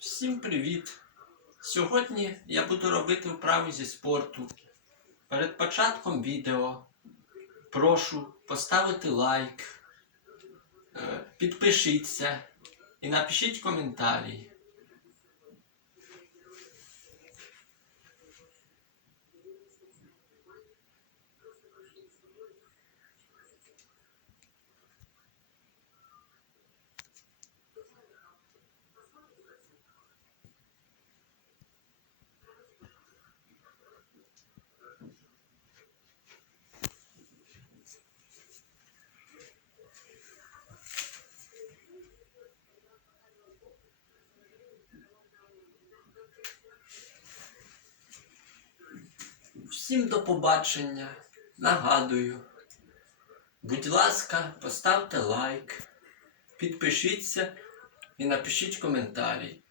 Всім привіт! Сьогодні я буду робити вправи зі спорту. Перед початком відео прошу поставити лайк, е, підпишіться і напишіть коментарі. Всім до побачення. Нагадую. Будь ласка, поставте лайк, підпишіться і напишіть коментарі.